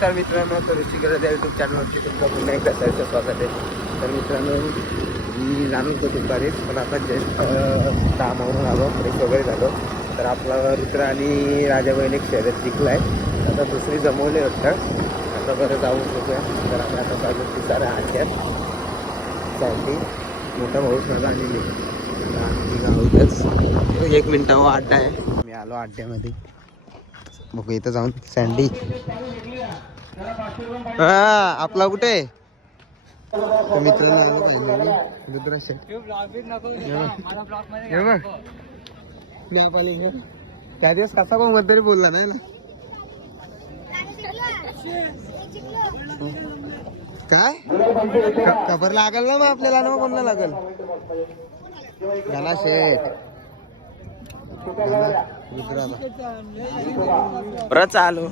तर मित्रांनो, तर ऋषिकेश या यूट्यूब चॅनलवरती तुमचं पुन्हा एकदा सहर्ष स्वागत आहे. तर मित्रांनो, मी जाणून होतो दुपारीच, पण आता जस्ट कामावरून आलो, फ्रेश वगैरे झालो. तर आपला रुद्र आणि राजाबाईने एक शर्यत जिंकला आहे. आता दुसरी जमवली वाटतं. आता बरं जाऊन बघूया. तर आम्ही आता चालू तिसाऱ्या अड्ड्यात साठी मोठा भाऊस माझा आणि मी गावतच 1 मिनिटावर अड्डा आहे. मी आलो अड्ड्यामध्ये. बघू इथं जाऊन सँडी आपला कुठे मित्रांनो आलो पाहिजे रुद्र त्या दिवस कसा कोण तरी बोलला नाही ना काय खबर लागल ना मग आपल्याला ना कोणाला लागल गाला शेठ रुद्राला बरं चालू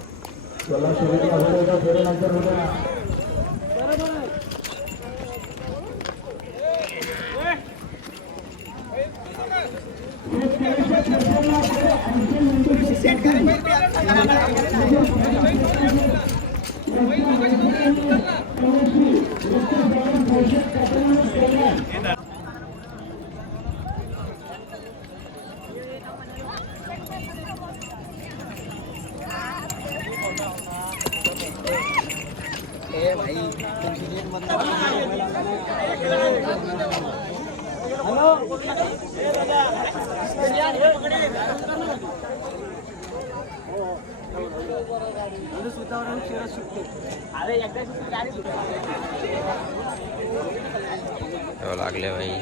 लागले भाई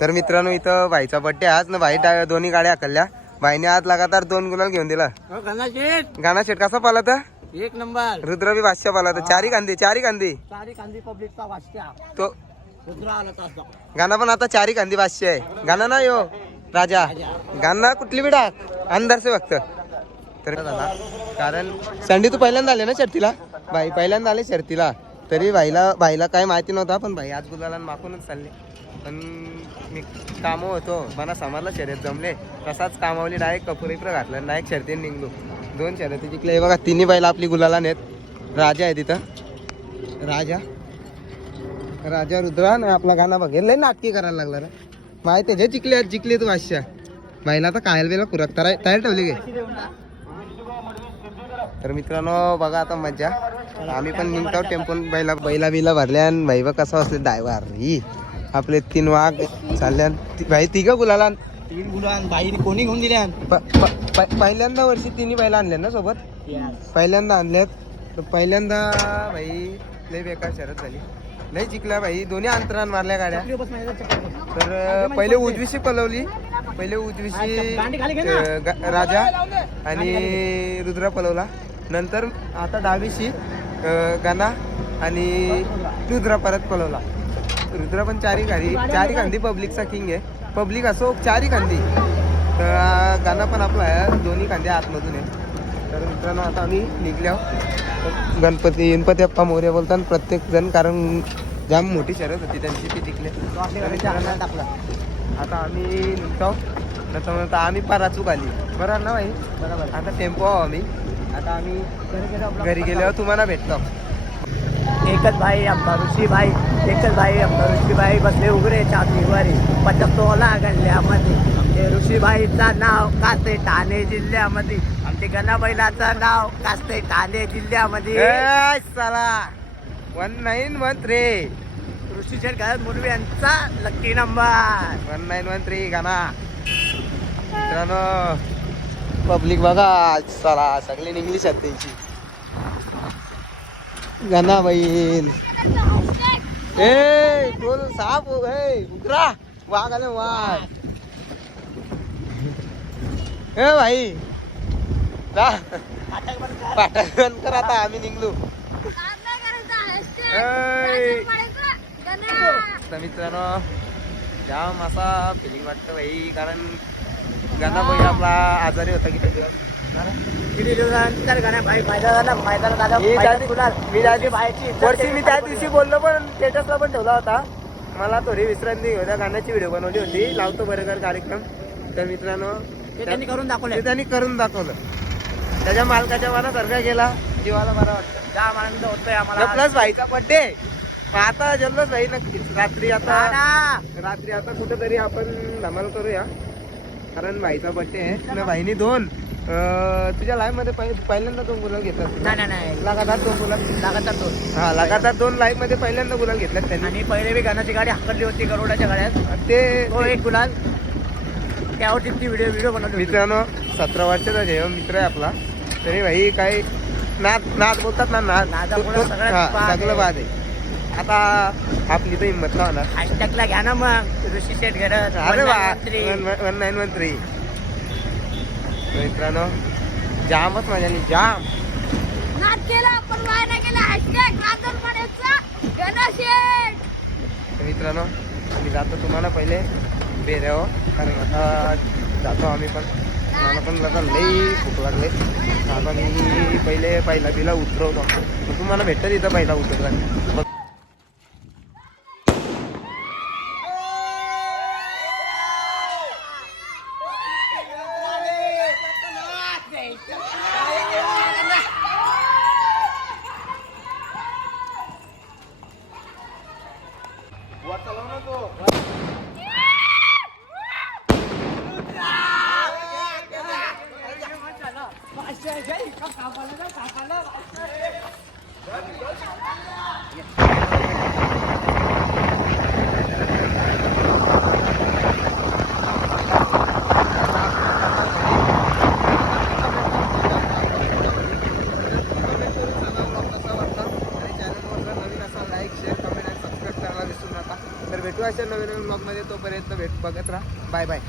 तर मित्रांनो इथं भाईचा बड्डे आज ना भाई दोन्ही गाड्या हाकलल्या भाईने आज लगातार 2 गुलाल घेऊन दिला. गाणा शेट कसा पाला तर 1 नंबर रुद्र बी बादशाह पाला तर चारी कांदी पब्लिकचा वाचत्या तो रुद्र आला तास गाणा पण आता चारी कांदी बादशाह आहे. गाणा ना यो राजा गाणा कुठली बी टाक अंधारसे फक्त तर कारण संडी तू पहिल्यांदा आले ना शर्तीला भाई पहिल्यांदा आले शर्तीला तरी भाईला काय माहिती नव्हता पण भाई आज गुलाला मागूनच चालले पण मी कामं होतो मला समाजला शर्यत जमले तसाच कामावली डायरेक्ट कपूर इकडं घातलं डायरेक्ट शर्तीने निघलो 2 शर्यती जिंकले. हे बघा तिन्ही बैल आपली गुलाला नेत राजा आहे तिथं राजा रुद्रा आणि आपला गाणा बघेल लय नाटकी करायला लागला रे माहिती जे जिंकले तू बादशाह भाईला तर खायला बिला खुराक तयार ठेवली गे. तर मित्रांनो बघा आता मज्जा आम्ही पण निघतो टेम्पोन बैला बिला भरल्या आणि भाई बघ कसा असले ड्रायव्हर ही आपले 3 वाघ चालल्या भाई 3 गुलाला 3 गुलाल बाई कोणी घेऊन दिल्या पहिल्यांदा वर्षी 3 बैला आणल्या ना सोबत पहिल्यांदा आणल्यात तर पहिल्यांदा भाई लय बेकार शरत झाली लय जिंकल्या भाई दोन्ही अंतरान मारल्या गाड्या. तर पहिले उजवीशी पलवली राजा आणि रुद्रा पलवला नंतर आता डावीशी गाणा आणि रुद्रा परत पलवला. रुद्रा पण चारी खांदी पब्लिकचा किंग आहे पब्लिक असो चारी खांदी तर गाणा पण आपला आहे दोन्ही खांदे आतमधून आहे. तर मित्रांनो आता आम्ही निघल्या गणपती अप्पा मोर्या बोलताना प्रत्येक जण कारण जाम मोठी शर्यत होती त्यांची ती जिंकले टाकला. आता आम्ही निघतो नंतर आम्ही पाराचूक आली बरोबर ना भाई बरोबर. आता टेम्पो आहो आम्ही आता आम्ही घरी गेल्यावर तुम्हाला भेटतो. एकच भाई आमचा ऋषीभाई, एकच भाई आमचा ऋषीभाई बसले उघडे चाकरीवारी 75 गल्ल्यामध्ये. आमचे ऋषीभाईचं नाव कासते ठाणे जिल्ह्यामध्ये. आमचे गणाबैलाचं नाव कासते ठाणे जिल्ह्यामध्ये. चला 1913 ऋषीशेठ घरात मुलवी यांचा लकी नंबर 1913 गाणा. मित्रांनो पब्लिक बघा चला सगळे इंग्लिश आहेत त्यांची. गाणा बैल ए बोल साप ए उतरा वाघ आले वाघ. ए भाई पाठक बंद कर आता आम्ही निघलो. तर मित्रांनो जाम असा फिलिंग वाटतं भाई, कारण गाणा बैल आपला आजारी होता किती दिवस. किती दिवसानंतर गाण्या भाई फायदा झाला, फायदा झाला. वर्षी मी त्या दिवशी बोललो पण स्टेटसला पण ठेवला होता. मला थोडी विश्रांती होत्या, गाण्याची व्हिडिओ बनवली होती लावतो बरोबर कार्यक्रम. तर मित्रांनो ते त्यांनी करून दाखवले. ते त्यांनी करून दाखवलं. त्याच्या मालकाच्या मनासारखा गेला, जीवाला बरं वाटतं. जाम आनंद होतोय आम्हाला. प्लस भाईचा बर्थडे आता जल्लोष भाई नक्कीच. रात्री आता कुठेतरी आपण धमाल करूया, कारण भाईचा बर्थडे आहे ना. भाईनी तुझ्या लाईव्ह मध्ये पहिल्यांदा 2 गुलाल घेतला. नाही लगातार 2 गुलाल. लगातार 2. हा लगातार 2 लाईव्ह मध्ये पहिल्यांदा गुलाल घेतल्यात त्यांनी. आणि पहिले बी गाण्याची गाडी हाकलली होती गरुडाच्या गाड्यात. ते एक गुलाल त्यावरती ती व्हिडिओ बनवली. मित्रांनो 17 वर्षाचा जेव्हा मित्र आहे आपला, तरी भाई काही नाद बोलतात ना, नादामुळे सगळं बाद आहे. आता आपली तर हिंमत ना होणार. हॅशटॅगला घ्या ना मग ऋषीशेठ घरात. अरे वा 1913. मित्रांनो जामच मजा आली, जाम. मित्रांनो मी जातो तुम्हाला पहिले बेऱ्यावर, कारण आता जातो आम्ही पण. मला पण आता लई भूक लागले. आता मी पहिला बिला उतरवतो. तुम्हाला भेटतं तिथं पहिला उतरला. तर भेटू अशा नवीन ब्लॉग मध्ये. तोपर्यंत बघत राहा. Bye bye.